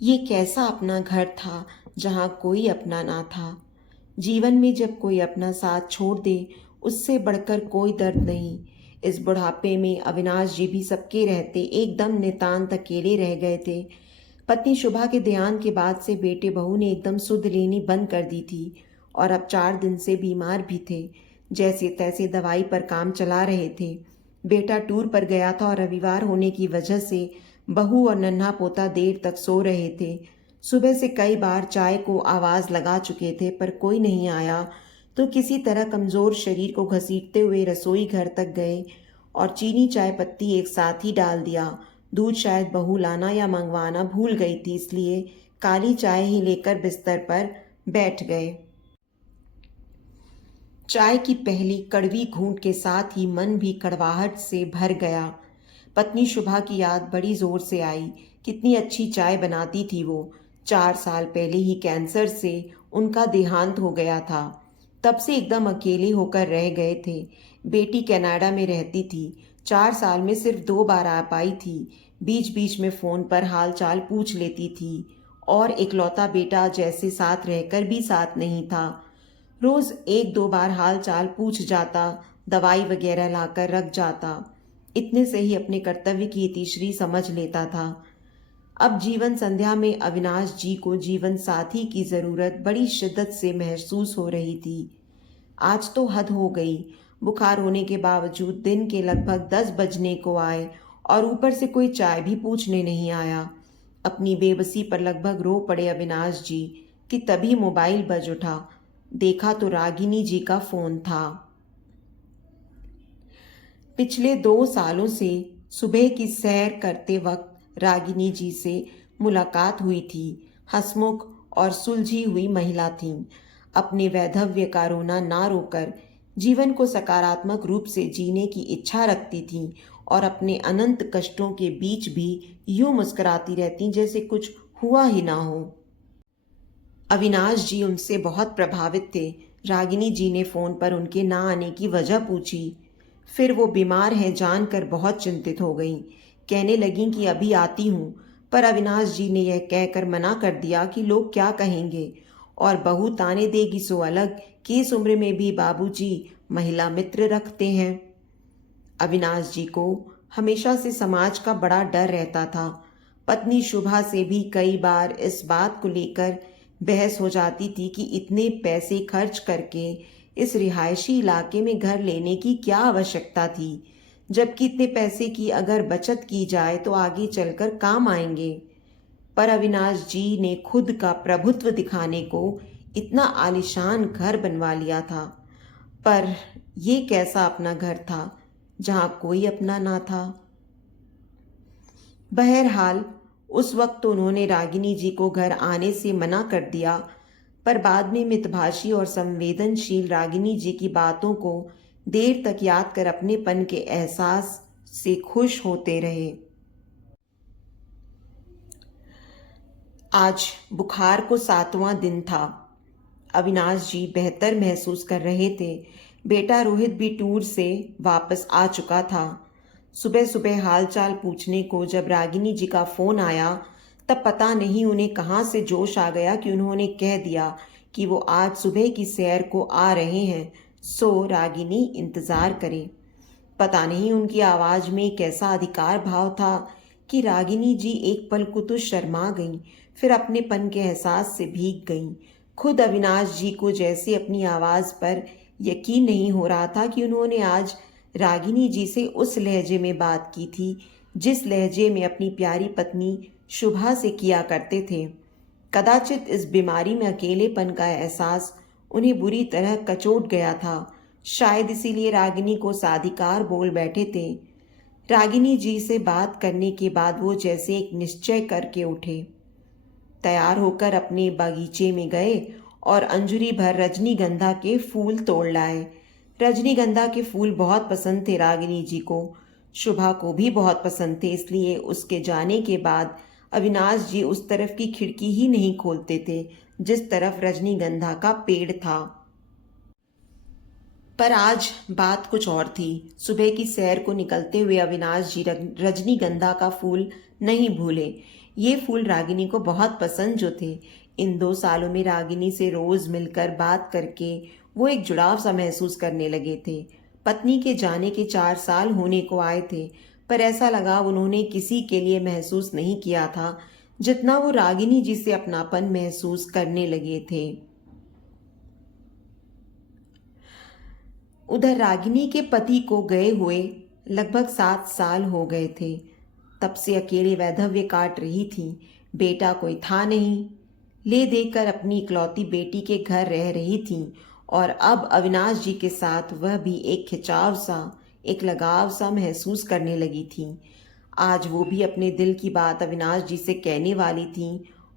ये कैसा अपना घर था जहाँ कोई अपना ना था। जीवन में जब कोई अपना साथ छोड़ दे, उससे बढ़कर कोई दर्द नहीं। इस बुढ़ापे में अविनाश जी भी सबके रहते एकदम नितांत अकेले रह गए थे। पत्नी शुभा के देहांत के बाद से बेटे बहू ने एकदम सुध लेनी बंद कर दी थी और अब 4 दिन से बीमार भी थे। जैसे तैसे दवाई पर काम चला रहे थे। बेटा टूर पर गया था और रविवार होने की वजह से बहू और नन्हा पोता देर तक सो रहे थे। सुबह से कई बार चाय को आवाज लगा चुके थे पर कोई नहीं आया, तो किसी तरह कमजोर शरीर को घसीटते हुए रसोई घर तक गए और चीनी चाय पत्ती एक साथ ही डाल दिया। दूध शायद बहू लाना या मंगवाना भूल गई थी, इसलिए काली चाय ही लेकर बिस्तर पर बैठ गए। चाय की पहली कड़वी घूंट के साथ ही मन भी कड़वाहट से भर गया। पत्नी शुभा की याद बड़ी जोर से आई। कितनी अच्छी चाय बनाती थी वो। 4 साल पहले ही कैंसर से उनका देहांत हो गया था। तब से एकदम अकेले होकर रह गए थे। बेटी कनाडा में रहती थी। 4 साल में सिर्फ 2 बार आ पाई थी। बीच बीच में फोन पर हाल चाल पूछ लेती थी और इकलौता बेटा जैसे साथ रहकर भी साथ नहीं था। रोज 1-2 बार हाल चाल पूछ जाता, दवाई वगैरह लाकर रख जाता। इतने से ही अपने कर्तव्य की तीसरी समझ लेता था। अब जीवन संध्या में अविनाश जी को जीवन साथी की जरूरत बड़ी शिद्दत से महसूस हो रही थी। आज तो हद हो गई। बुखार होने के बावजूद दिन के लगभग 10 बजने को आए और ऊपर से कोई चाय भी पूछने नहीं आया। अपनी बेबसी पर लगभग रो पड़े अविनाश जी कि तभी मोबाइल बज उठा। देखा तो रागिनी जी का फोन था। पिछले 2 सालों से सुबह की सैर करते वक्त रागिनी जी से मुलाकात हुई थी। हंसमुख और सुलझी हुई महिला थीं। अपने वैधव्य का रोना ना रोकर जीवन को सकारात्मक रूप से जीने की इच्छा रखती थीं और अपने अनंत कष्टों के बीच भी यूं मुस्कुराती रहती जैसे कुछ हुआ ही ना हो। अविनाश जी उनसे बहुत प्रभावित थे। रागिनी जी ने फोन पर उनके ना आने की वजह पूछी। फिर वो बीमार हैं जानकर बहुत चिंतित हो गईं। कहने लगीं कि अभी आती हूँ, पर अविनाश जी ने यह कहकर मना कर दिया कि लोग क्या कहेंगे और बहू ताने देगी सो अलग कि इस उम्र में भी बाबूजी महिला मित्र रखते हैं। अविनाश जी को हमेशा से समाज का बड़ा डर रहता था। पत्नी शुभा से भी कई बार इस बात को लेकर बहस हो जाती थी कि इतने पैसे खर्च करके इस रिहायशी इलाके में घर लेने की क्या आवश्यकता थी, जबकि इतने पैसे की अगर बचत की जाए तो आगे चलकर काम आएंगे। पर अविनाश जी ने खुद का प्रभुत्व दिखाने को इतना आलीशान घर बनवा लिया था। पर ये कैसा अपना घर था जहां कोई अपना ना था। बहरहाल उस वक्त तो उन्होंने रागिनी जी को घर आने से मना कर दिया, पर बाद में मितभाषी और संवेदनशील रागिनी जी की बातों को देर तक याद कर अपनेपन के एहसास से खुश होते रहे। आज बुखार को 7वां दिन था। अविनाश जी बेहतर महसूस कर रहे थे। बेटा रोहित भी टूर से वापस आ चुका था। सुबह सुबह हालचाल पूछने को जब रागिनी जी का फोन आया, तब पता नहीं उन्हें कहाँ से जोश आ गया कि उन्होंने कह दिया कि वो आज सुबह की सैर को आ रहे हैं, सो रागिनी इंतजार करे। पता नहीं उनकी आवाज में कैसा अधिकार भाव था कि रागिनी जी एक पल को तो शर्मा गईं, फिर अपनेपन के एहसास से भीग गईं। खुद अविनाश जी को जैसे अपनी आवाज पर यकीन नहीं हो रहा था कि उन्होंने आज रागिनी जी से उस लहजे में बात की थी जिस लहजे में अपनी प्यारी पत्नी शुभा से किया करते थे। कदाचित इस बीमारी में अकेलेपन का एहसास उन्हें बुरी तरह कचोट गया था। शायद इसीलिए रागिनी को साधिकार बोल बैठे थे। रागिनी जी से बात करने के बाद वो जैसे एक निश्चय करके उठे। तैयार होकर अपने बगीचे में गए और अंजुरी भर रजनीगंधा के फूल तोड़ लाए। रजनीगंधा के फूल बहुत पसंद थे रागिनी जी को। शुभा को भी बहुत पसंद थे, इसलिए उसके जाने के बाद अविनाश जी उस तरफ की खिड़की ही नहीं खोलते थे जिस तरफ रजनीगंधा का पेड़ था। पर आज बात कुछ और थी। सुबह की सैर को निकलते हुए अविनाश जी रजनीगंधा का फूल नहीं भूले। ये फूल रागिनी को बहुत पसंद जो थे। इन 2 सालों में रागिनी से रोज मिलकर बात करके वो एक जुड़ाव सा महसूस करने लगे थे। पत्नी के जाने के 4 साल होने को आए थे, पर ऐसा लगाव उन्होंने किसी के लिए महसूस नहीं किया था जितना वो रागिनी जी से अपनापन महसूस करने लगे थे। उधर रागिनी के पति को गए हुए लगभग 7 साल हो गए थे। तब से अकेले वैधव्य काट रही थी। बेटा कोई था नहीं। ले देकर अपनी इकलौती बेटी के घर रह रही थी और अब अविनाश जी के साथ वह भी एक खिंचाव सा, एक लगाव सा महसूस करने लगी थी। आज वो भी अपने दिल की बात अविनाश जी से कहने वाली थी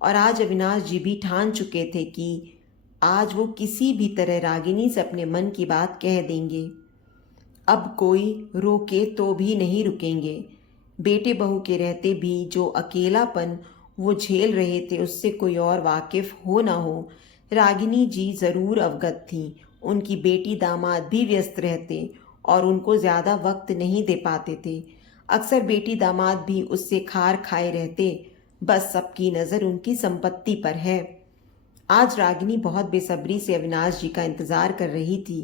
और आज अविनाश जी भी ठान चुके थे कि आज वो किसी भी तरह रागिनी से अपने मन की बात कह देंगे। अब कोई रोके तो भी नहीं रुकेंगे। बेटे बहू के रहते भी जो अकेलापन वो झेल रहे थे उससे कोई और वाकिफ हो ना हो, रागिनी जी जरूर अवगत थी। उनकी बेटी दामाद भी व्यस्त रहते और उनको ज्यादा वक्त नहीं दे पाते थे। अक्सर बेटी दामाद भी उससे खार खाए रहते। बस सबकी नजर उनकी संपत्ति पर है। आज रागिनी बहुत बेसब्री से अविनाश जी का इंतजार कर रही थी।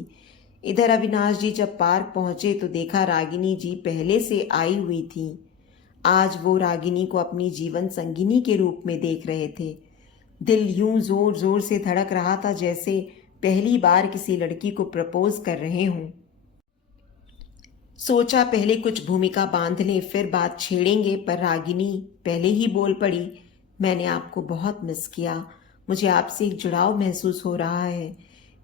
इधर अविनाश जी जब पार्क पहुंचे तो देखा रागिनी जी पहले से आई हुई थी। आज वो रागिनी को अपनी जीवन संगिनी के रूप में देख रहे थे। दिल यूं जोर जोर से धड़क रहा था जैसे पहली बार किसी लड़की को प्रपोज कर रहे हों। सोचा पहले कुछ भूमिका बांध लें फिर बात छेड़ेंगे, पर रागिनी पहले ही बोल पड़ी, मैंने आपको बहुत मिस किया। मुझे आपसे एक जुड़ाव महसूस हो रहा है।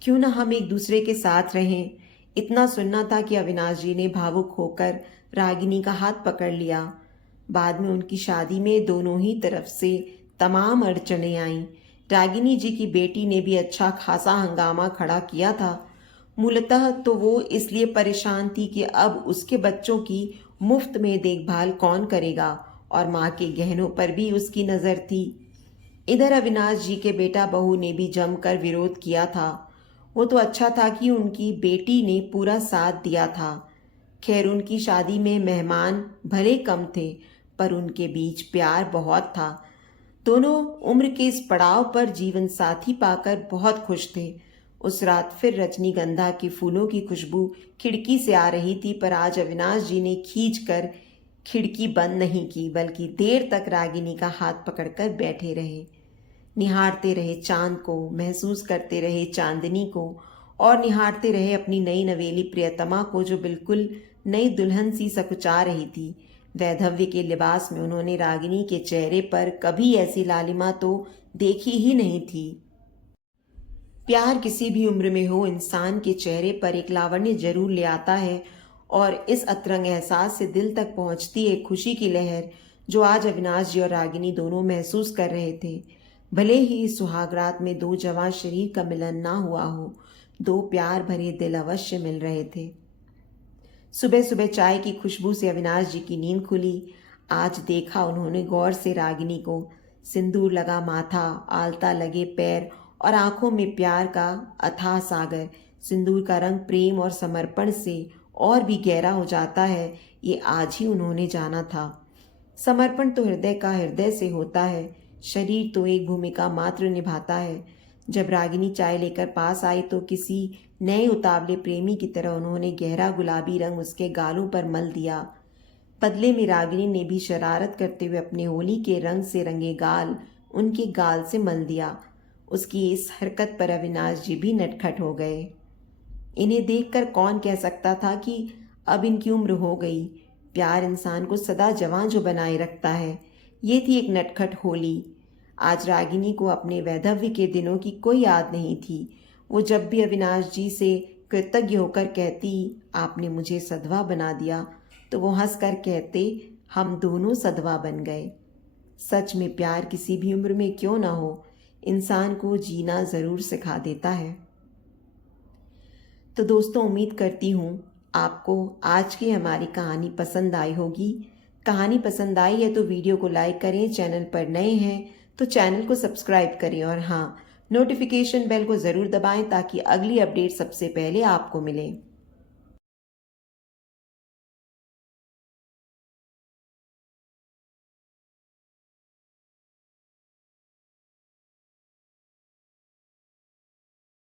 क्यों ना हम एक दूसरे के साथ रहें। इतना सुनना था कि अविनाश जी ने भावुक होकर रागिनी का हाथ पकड़ लिया। बाद में उनकी शादी में दोनों ही तरफ से तमाम अड़चनें आईं। रागिनी जी की बेटी ने भी अच्छा खासा हंगामा खड़ा किया था। मूलतः तो वो इसलिए परेशान थी कि अब उसके बच्चों की मुफ्त में देखभाल कौन करेगा और माँ के गहनों पर भी उसकी नज़र थी। इधर अविनाश जी के बेटा बहू ने भी जमकर विरोध किया था। वो तो अच्छा था कि उनकी बेटी ने पूरा साथ दिया था। खैर उनकी शादी में मेहमान भले कम थे पर उनके बीच प्यार बहुत था। दोनों उम्र के इस पड़ाव पर जीवन साथी पाकर बहुत खुश थे। उस रात फिर रजनीगंधा के फूलों की खुशबू खिड़की से आ रही थी, पर आज अविनाश जी ने खींचकर खिड़की बंद नहीं की बल्कि देर तक रागिनी का हाथ पकड़कर बैठे रहे। निहारते रहे चांद को, महसूस करते रहे चांदनी को और निहारते रहे अपनी नई नवेली प्रियतमा को जो बिल्कुल नई दुल्हन सी सकुचा रही थी। वैधव्य के लिबास में उन्होंने रागिनी के चेहरे पर कभी ऐसी लालिमा तो देखी ही नहीं थी। प्यार किसी भी उम्र में हो, इंसान के चेहरे पर एक लावण्य जरूर ले आता है और इस अतरंग एहसास से दिल तक पहुंचती है खुशी की लहर जो आज अविनाश जी और रागिनी दोनों महसूस कर रहे थे। भले ही इस सुहागरात में 2 जवां शरीर का मिलन ना हुआ हो, 2 प्यार भरे दिल अवश्य मिल रहे थे। सुबह सुबह चाय की खुशबू से अविनाश जी की नींद खुली। आज देखा उन्होंने गौर से रागिनी को। सिंदूर लगा माथा, आलता लगे पैर और आंखों में प्यार का अथाह सागर। सिंदूर का रंग प्रेम और समर्पण से और भी गहरा हो जाता है, ये आज ही उन्होंने जाना था। समर्पण तो हृदय का हृदय से होता है, शरीर तो एक भूमिका मात्र निभाता है। जब रागिनी चाय लेकर पास आई तो किसी नए उतावले प्रेमी की तरह उन्होंने गहरा गुलाबी रंग उसके गालों पर मल दिया। बदले में रागिनी ने भी शरारत करते हुए अपने होली के रंग से रंगे गाल उनके गाल से मल दिया। उसकी इस हरकत पर अविनाश जी भी नटखट हो गए। इन्हें देखकर कौन कह सकता था कि अब इनकी उम्र हो गई। प्यार इंसान को सदा जवां जो बनाए रखता है। ये थी एक नटखट होली। आज रागिनी को अपने वैधव्य के दिनों की कोई याद नहीं थी। वो जब भी अविनाश जी से कृतज्ञ होकर कहती, आपने मुझे सधवा बना दिया, तो वो हंसकर कहते, हम दोनों सधवा बन गए। सच में प्यार किसी भी उम्र में क्यों ना हो, इंसान को जीना ज़रूर सिखा देता है। तो दोस्तों, उम्मीद करती हूँ आपको आज की हमारी कहानी पसंद आई होगी। कहानी पसंद आई है तो वीडियो को लाइक करें, चैनल पर नए हैं तो चैनल को सब्सक्राइब करें और हाँ, नोटिफिकेशन बेल को ज़रूर दबाएं ताकि अगली अपडेट सबसे पहले आपको मिले।